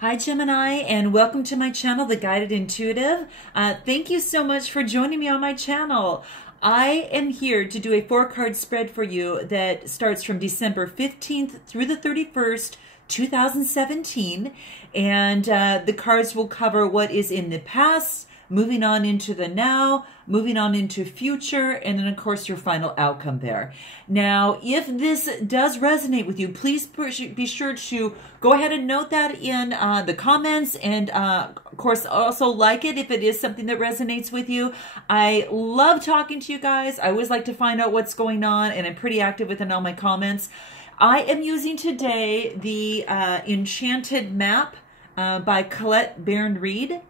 Hi Gemini, and welcome to my channel, The Guided Intuitive. Thank you so much for joining me on my channel. I am here to do a 4-card spread for you that starts from December 15th through the 31st, 2017. And the cards will cover what is in the past, moving on into the now, moving on into future, and then of course your final outcome there. Now, if this does resonate with you, please be sure to go ahead and note that in the comments, and of course also like it if it is something that resonates with you. I love talking to you guys. I always like to find out what's going on, and I'm pretty active within all my comments. I am using today the Enchanted Map by Colette Baron-Reid.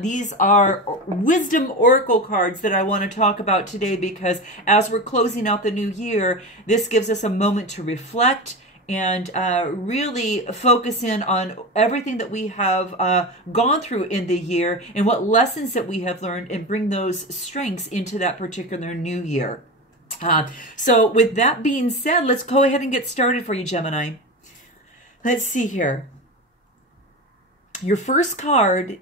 These are wisdom oracle cards that I want to talk about today, because as we're closing out the new year, this gives us a moment to reflect and really focus in on everything that we have gone through in the year and what lessons that we have learned, and bring those strengths into that particular new year. So with that being said, let's go ahead and get started for you, Gemini. Let's see here. Your first card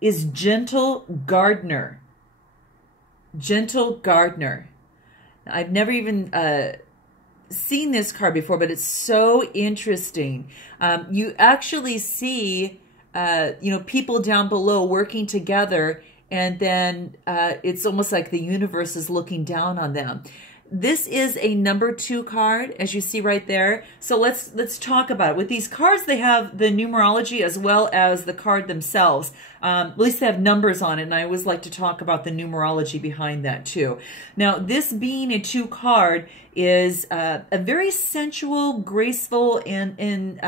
is Gentle Gardener. Gentle Gardener. Now, I've never even seen this card before, but it's so interesting. You actually see, people down below working together, and then it's almost like the universe is looking down on them. This is a number 2 card, as you see right there. So let's talk about it. With these cards, they have the numerology as well as the card themselves. At least they have numbers on it, and I always like to talk about the numerology behind that too. Now, this being a 2 card is a very sensual, graceful, and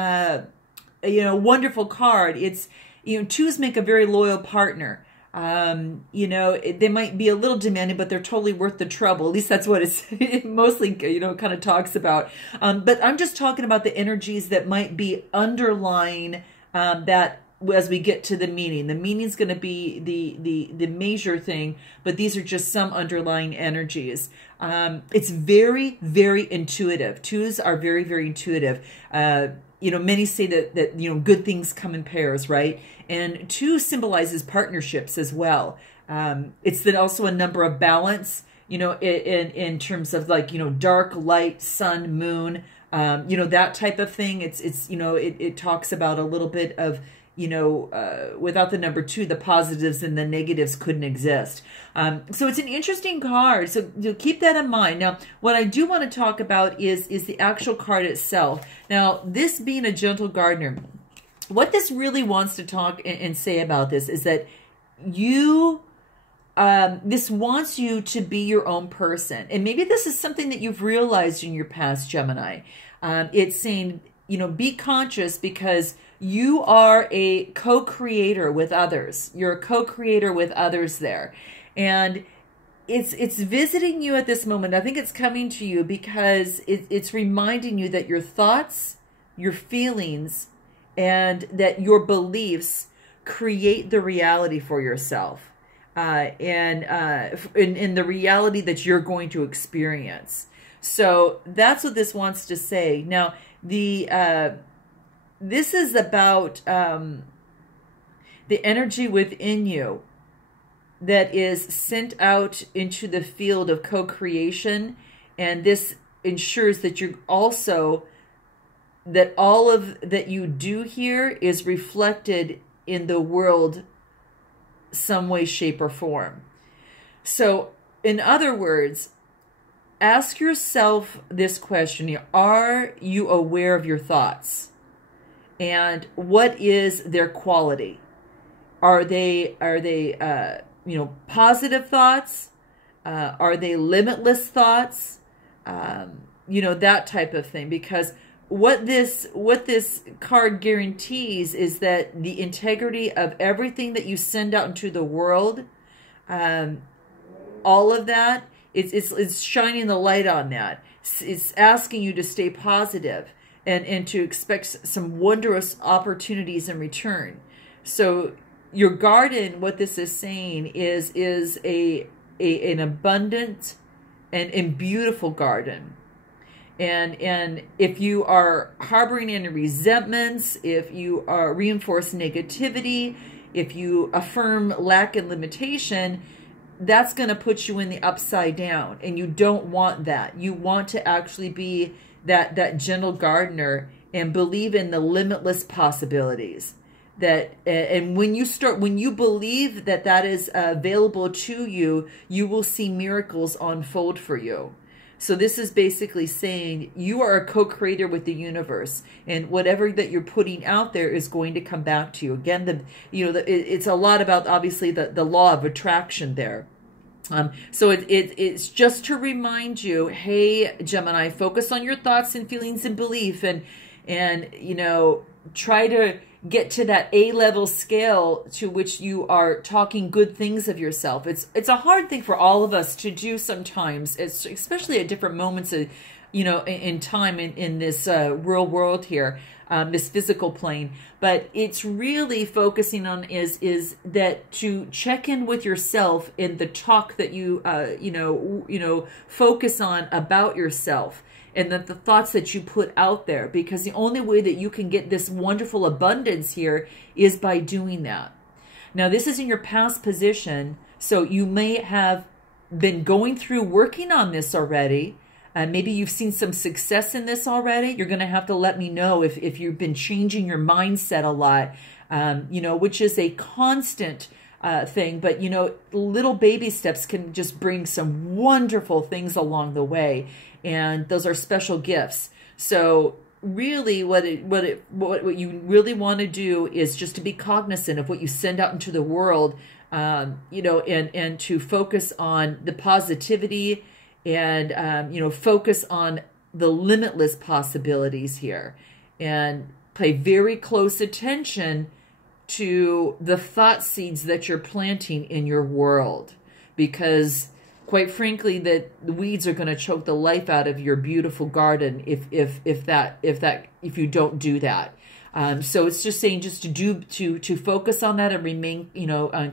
wonderful card. It's, 2s make a very loyal partner. They might be a little demanding, but they're totally worth the trouble. At least that's what it mostly, kind of talks about. But I'm just talking about the energies that might be underlying that as we get to the meaning. The meaning's going to be the major thing, but these are just some underlying energies. It's very, very intuitive. 2s are very, very intuitive. Many say that good things come in pairs, right? And 2 symbolizes partnerships as well. It's then also a number of balance, in terms of dark, light, sun, moon, that type of thing. It talks about a little bit of, without the number 2, the positives and the negatives couldn't exist. So it's an interesting card. So keep that in mind. Now, what I do want to talk about is the actual card itself. Now, this being a Gentle Gardener, what this really wants to talk and say about this is that this wants you to be your own person. And maybe this is something that you've realized in your past, Gemini. It's saying, be conscious, because you are a co-creator with others. You're a co-creator with others there. And it's visiting you at this moment. I think it's coming to you because it's reminding you that your thoughts, your feelings, and that your beliefs create the reality for yourself, and in the reality that you're going to experience. So that's what this wants to say. Now, this is about the energy within you that is sent out into the field of co-creation, and this ensures that you're also, that all of that you do here is reflected in the world some way, shape, or form. So, in other words, ask yourself this question: are you aware of your thoughts? And what is their quality? Are they positive thoughts? Are they limitless thoughts? That type of thing. Because what this card guarantees is that the integrity of everything that you send out into the world, all of that, it's shining the light on that. It's asking you to stay positive and to expect some wondrous opportunities in return. So your garden, what this is saying is an abundant and beautiful garden. And if you are harboring any resentments, if you are reinforce negativity, if you affirm lack and limitation, that's going to put you in the upside down, and you don't want that. You want to actually be that gentle gardener and believe in the limitless possibilities. That and when you believe that that is available to you, you will see miracles unfold for you. So this is basically saying you are a co-creator with the universe, and whatever that you're putting out there is going to come back to you. Again, it's a lot about obviously the law of attraction there. So it's just to remind you, hey, Gemini, focus on your thoughts and feelings and belief, and try to get to that A-level scale to which you are talking good things of yourself. It's a hard thing for all of us to do sometimes, especially at different moments of, in time in this real world here, this physical plane. But it's really focusing on is that to check in with yourself in the talk that you focus on about yourself. And that the thoughts that you put out there, because the only way that you can get this wonderful abundance here is by doing that. Now, this is in your past position, so you may have been going through working on this already. Maybe you've seen some success in this already. You're going to have to let me know if you've been changing your mindset a lot, which is a constant thing. But, little baby steps can just bring some wonderful things along the way. And those are special gifts. So really what you really want to do is just to be cognizant of what you send out into the world, and to focus on the positivity and, focus on the limitless possibilities here, and pay very close attention to the thought seeds that you're planting in your world, because quite frankly, that the weeds are going to choke the life out of your beautiful garden if you don't do that. So it's just saying to focus on that and remain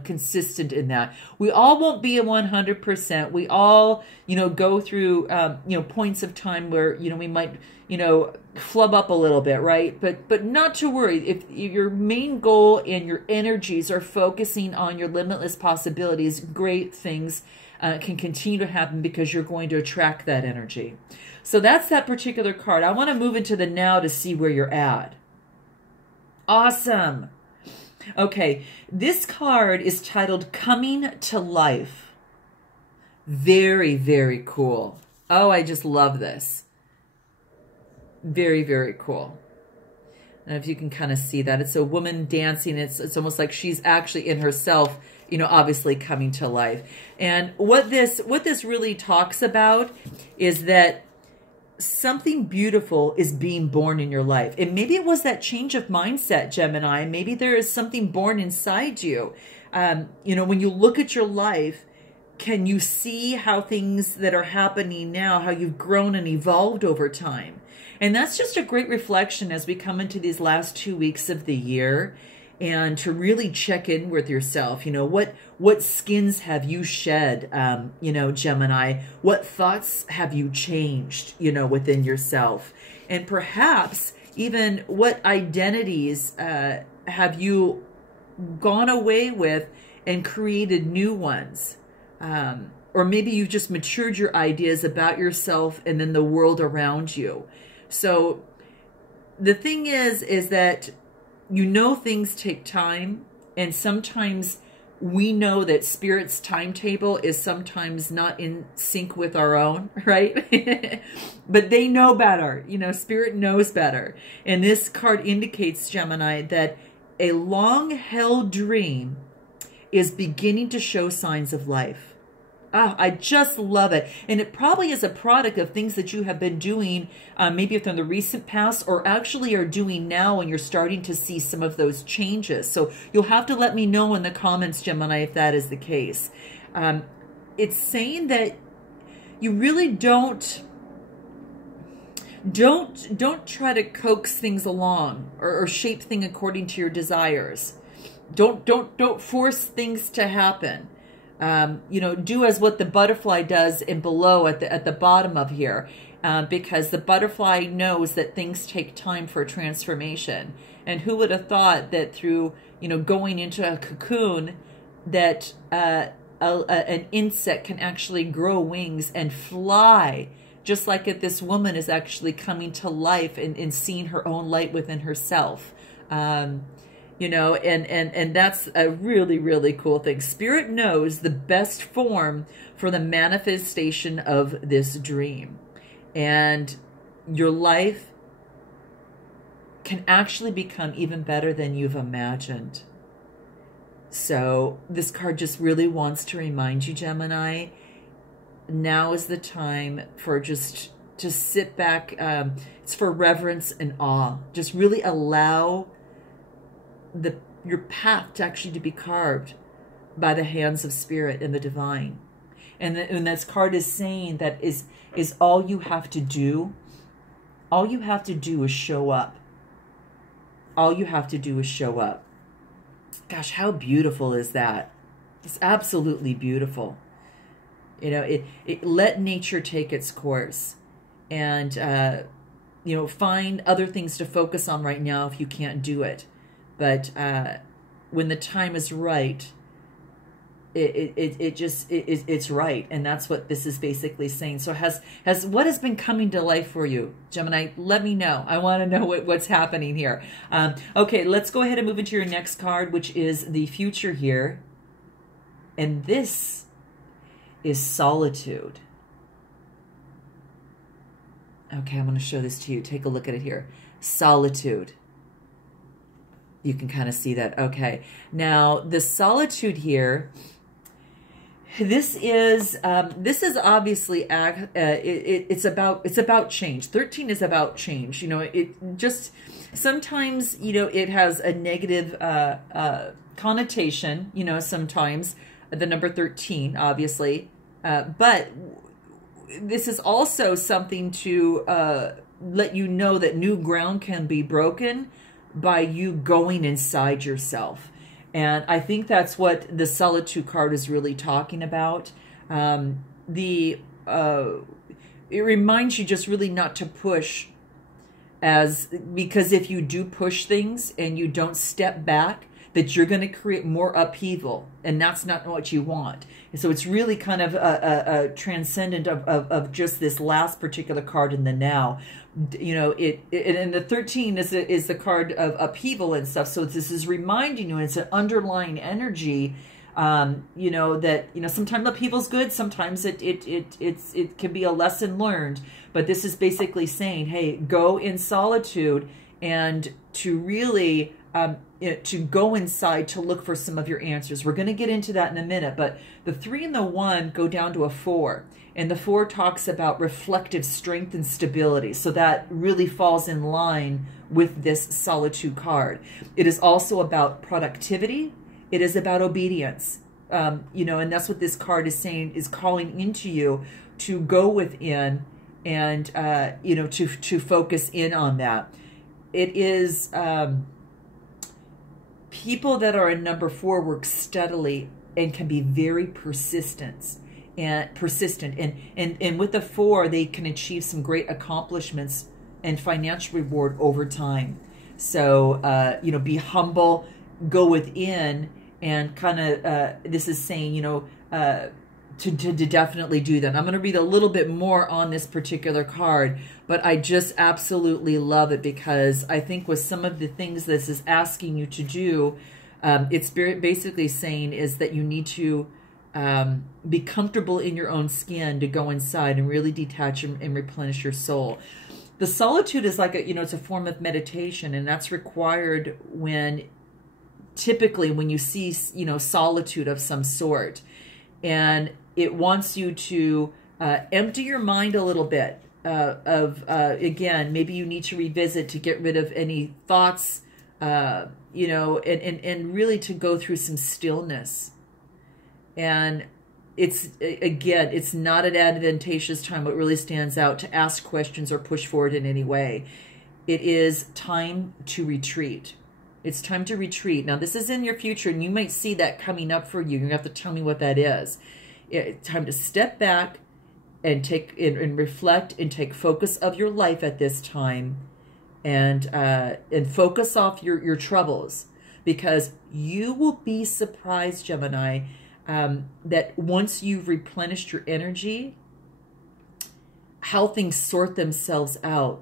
consistent in that. We all won't be a 100%. We all go through points of time where we might flub up a little bit, right? But not to worry. If your main goal and your energies are focusing on your limitless possibilities, great things can continue to happen, because you're going to attract that energy. So that's that particular card. I want to move into the now to see where you're at. Awesome. Okay, this card is titled Coming to Life. Very, very cool. Oh, I just love this. Very, very cool. And if you can kind of see that, it's a woman dancing. It's almost like she's actually in herself, obviously coming to life. And what this really talks about is that something beautiful is being born in your life. And maybe it was that change of mindset, Gemini. Maybe there is something born inside you. When you look at your life, can you see how things that are happening now, how you've grown and evolved over time? And that's just a great reflection as we come into these last 2 weeks of the year, and to really check in with yourself. What skins have you shed, Gemini? What thoughts have you changed, within yourself? And perhaps even what identities have you gone away with and created new ones? Or maybe you've just matured your ideas about yourself and then the world around you. So the thing is that things take time, and sometimes we know that Spirit's timetable is sometimes not in sync with our own, right? But they know better. Spirit knows better. And this card indicates, Gemini, that a long-held dream is beginning to show signs of life. Ah, I just love it. And it probably is a product of things that you have been doing, maybe from the recent past, or actually are doing now, and you're starting to see some of those changes. So you'll have to let me know in the comments, Gemini, if that is the case. It's saying that you really don't try to coax things along or shape things according to your desires. Don't force things to happen. Do as what the butterfly does and below at the bottom of here. because the butterfly knows that things take time for a transformation. And who would have thought that through, going into a cocoon, that an insect can actually grow wings and fly, just like if this woman is actually coming to life and seeing her own light within herself. And that's a really, really cool thing. Spirit knows the best form for the manifestation of this dream. And your life can actually become even better than you've imagined. So this card just really wants to remind you, Gemini, now is the time for just to sit back. It's for reverence and awe. Just really allow your path to actually to be carved by the hands of Spirit and the divine. And this card is saying that is all you have to do. All you have to do is show up. All you have to do is show up. Gosh, how beautiful is that? It's absolutely beautiful. Let nature take its course, and find other things to focus on right now if you can't do it. But when the time is right, it's right, and that's what this is basically saying. So has what has been coming to life for you, Gemini? Let me know. I want to know what's happening here. Okay, let's go ahead and move into your next card, which is the future here, and this is solitude. Okay, I'm going to show this to you. Take a look at it here. Solitude. You can kind of see that. Okay, now the solitude here. This is obviously it's about change. 13 is about change. It just sometimes it has a negative connotation. Sometimes the number 13, obviously, but this is also something to let you know that new ground can be broken by you going inside yourself. And I think that's what the Solitude card is really talking about. It reminds you just really not to push, because if you do push things and you don't step back, that you're going to create more upheaval, and that's not what you want. And so it's really kind of a transcendent of just this last particular card in the now. And the 13 is the card of upheaval and stuff. So this is reminding you, and it's an underlying energy, that sometimes upheaval's good, sometimes it can be a lesson learned. But this is basically saying, hey, go in solitude and to really to go inside to look for some of your answers. We're going to get into that in a minute, but the 3 and the 1 go down to a 4, and the 4 talks about reflective strength and stability. So that really falls in line with this Solitude card. It is also about productivity. It is about obedience. And that's what this card is saying, is calling into you to go within and, to focus in on that. It is, people that are in number 4 work steadily and can be very persistent. And with the 4, they can achieve some great accomplishments and financial reward over time. So, be humble, go within, and kind of, this is saying, to definitely do that. I'm going to read a little bit more on this particular card, but I just absolutely love it, because I think with some of the things this is asking you to do, it's basically saying is that you need to be comfortable in your own skin to go inside and really detach and replenish your soul. The solitude is like it's a form of meditation, and that's required typically when you see, solitude of some sort. And it wants you to empty your mind a little bit again, maybe you need to revisit to get rid of any thoughts, and really to go through some stillness. And it's not an advantageous time. What really stands out to ask questions or push forward in any way. It is time to retreat. It's time to retreat. Now, this is in your future, and you might see that coming up for you. You have to tell me what that is. It's time to step back and reflect and take focus of your life at this time, and focus off your troubles, because you will be surprised, Gemini, that once you've replenished your energy, how things sort themselves out,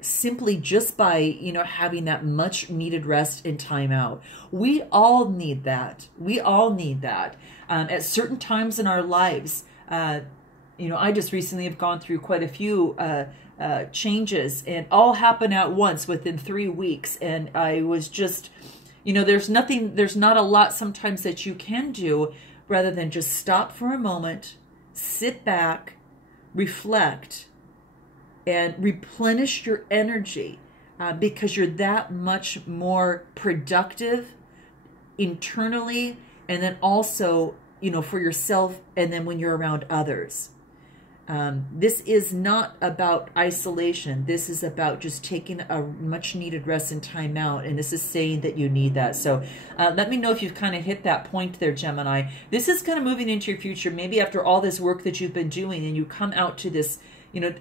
simply just by, you know, having that much needed rest and time out. We all need that. We all need that at certain times in our lives. You know, I just recently have gone through quite a few changes, and all happen at once within 3 weeks. And I was just, you know, there's not a lot sometimes that you can do rather than just stop for a moment, sit back, reflect, and replenish your energy, because you're that much more productive internally, and then also, you know, for yourself, and then when you're around others. This is not about isolation. This is about just taking a much needed rest and time out. And this is saying that you need that. So let me know if you've kind of hit that point there, Gemini. This is kind of moving into your future. Maybe after all this work that you've been doing, and you come out to this, you know,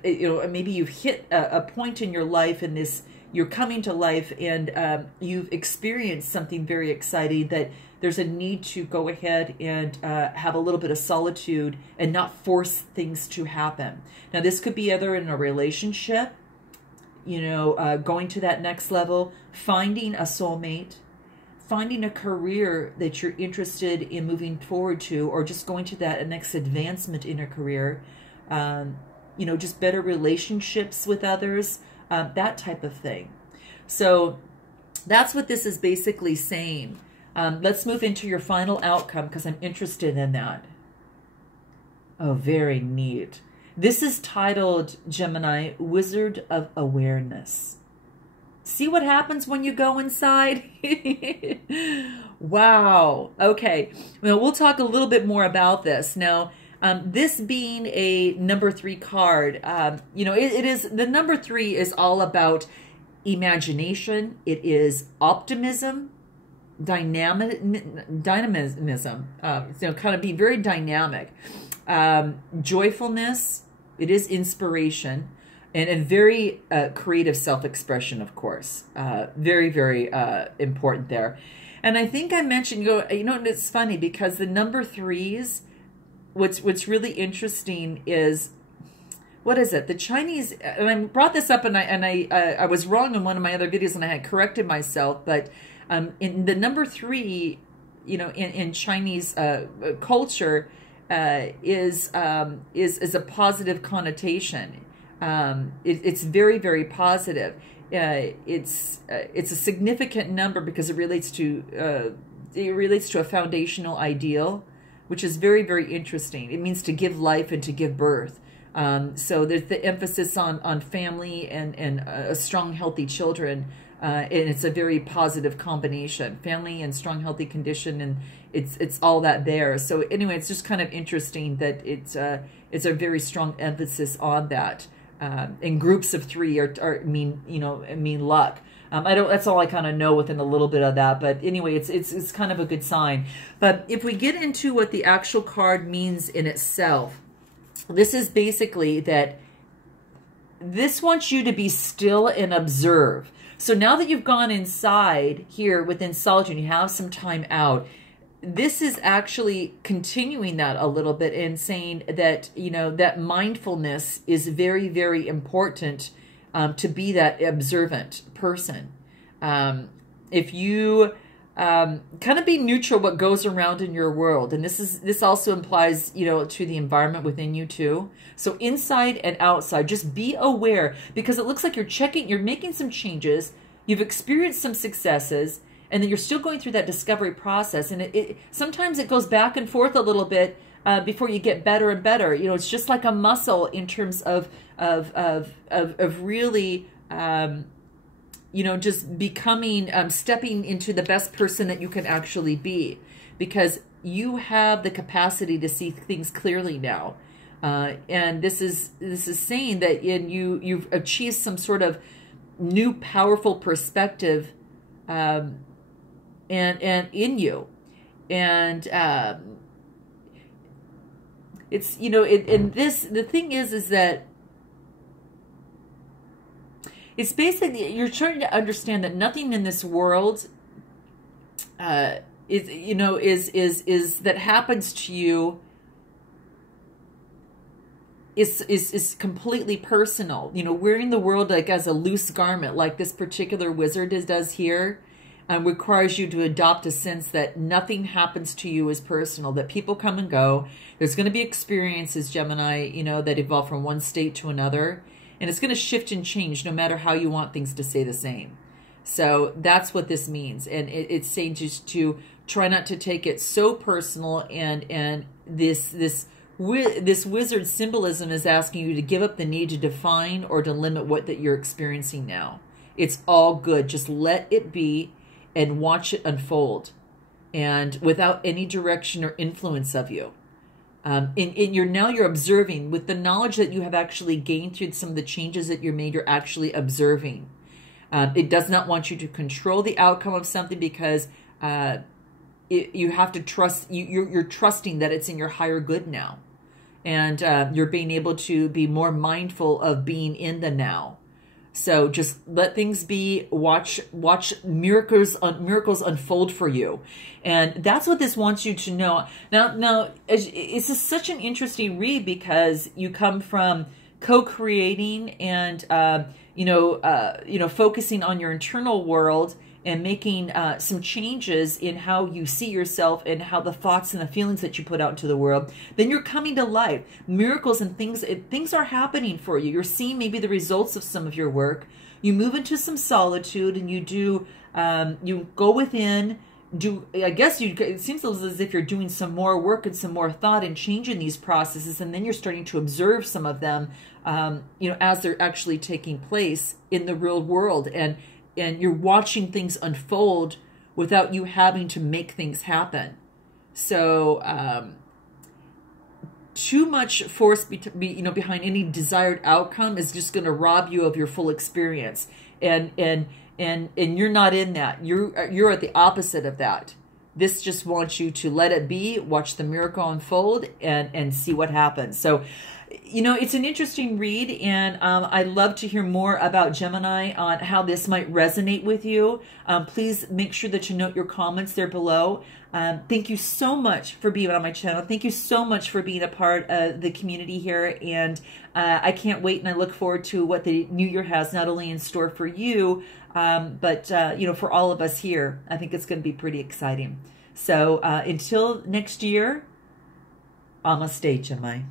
maybe you've hit a point in your life, and you're coming to life, and you've experienced something very exciting, that there's a need to go ahead and have a little bit of solitude and not force things to happen. Now, this could be either in a relationship, you know, going to that next level, finding a soulmate, finding a career that you're interested in moving forward to, or just going to that next advancement in a career, you know, just better relationships with others, that type of thing. So that's what this is basically saying. Let's move into your final outcome, because I'm interested in that. Oh, very neat. This is titled, Gemini, Wizard of Awareness. See what happens when you go inside? Wow. Okay. Well, we'll talk a little bit more about this. Now, this being a number 3 card, you know, it is, the number 3 is all about imagination. It is optimism, dynamism, you know, kind of be very dynamic, joyfulness. It is inspiration, and very creative self-expression, of course. Very, very important there. And I think I mentioned, you know, it's funny because the number 3s, what's really interesting is, what is it? The Chinese, and I brought this up, and I was wrong in one of my other videos, and I had corrected myself, but in the number 3, you know, in Chinese culture, is a positive connotation. It's very, very positive. It's a significant number because it relates to a foundational ideal, which is very, very interesting. It means to give life and to give birth. So there's the emphasis on family and strong, healthy children. And it's a very positive combination, family and strong, healthy condition, and it's all that there. So anyway, it's just kind of interesting that it's a very strong emphasis on that. And groups of 3 mean luck. That's all I kind of know within a little bit of that. But anyway, it's kind of a good sign. But if we get into what the actual card means in itself, this is basically that this wants you to be still and observe. So now that you've gone inside here within solitude, you have some time out, this is actually continuing that a little bit and saying that, you know, that mindfulness is very, very important to be that observant person. If you kind of be neutral what goes around in your world, and this also implies, you know, to the environment within you too. So inside and outside, just be aware, because it looks like you're making some changes, you've experienced some successes, and then you're still going through that discovery process, and sometimes it goes back and forth a little bit before you get better and better. You know, it's just like a muscle in terms of really you know, just becoming, stepping into the best person that you can actually be, because you have the capacity to see things clearly now. And this is saying that you've achieved some sort of new powerful perspective, and in you, and It's, you know, and this, the thing is that it's basically, you're trying to understand that nothing in this world is, you know, is that happens to you is completely personal. You know, wearing the world like as a loose garment, like this particular wizard does here, requires you to adopt a sense that nothing happens to you as personal, that people come and go. There's going to be experiences, Gemini, you know, that evolve from one state to another. And it's going to shift and change no matter how you want things to stay the same. So that's what this means. And it's saying just to try not to take it so personal. And this wizard symbolism is asking you to give up the need to define or to limit what that you're experiencing now. It's all good. Just let it be and watch it unfold, and without any direction or influence of you. You're observing with the knowledge that you have actually gained through some of the changes that you made. You're actually observing. It does not want you to control the outcome of something, because you have to trust. You're trusting that it's in your higher good now, and you're being able to be more mindful of being in the now. So just let things be. Watch miracles unfold for you, and that's what this wants you to know. Now, it's just such an interesting read, because you come from co-creating and focusing on your internal world and making some changes in how you see yourself and how the thoughts and the feelings that you put out into the world. Then you're coming to life. Miracles and things are happening for you. You're seeing maybe the results of some of your work. You move into some solitude, and you go within. It seems as if you're doing some more work and some more thought and changing these processes, and then you're starting to observe some of them, as they're actually taking place in the real world, and you're watching things unfold without you having to make things happen. So too much force behind any desired outcome is just going to rob you of your full experience, and you're not in that. You're at the opposite of that. This just wants you to let it be, watch the miracle unfold, and see what happens. So, it's an interesting read, and I'd love to hear more about Gemini on how this might resonate with you. Please make sure that you note your comments there below. Thank you so much for being on my channel. Thank you so much for being a part of the community here, and I can't wait, and I look forward to what the new year has not only in store for you, but for all of us here. I think it's going to be pretty exciting. So until next year, namaste, Gemini.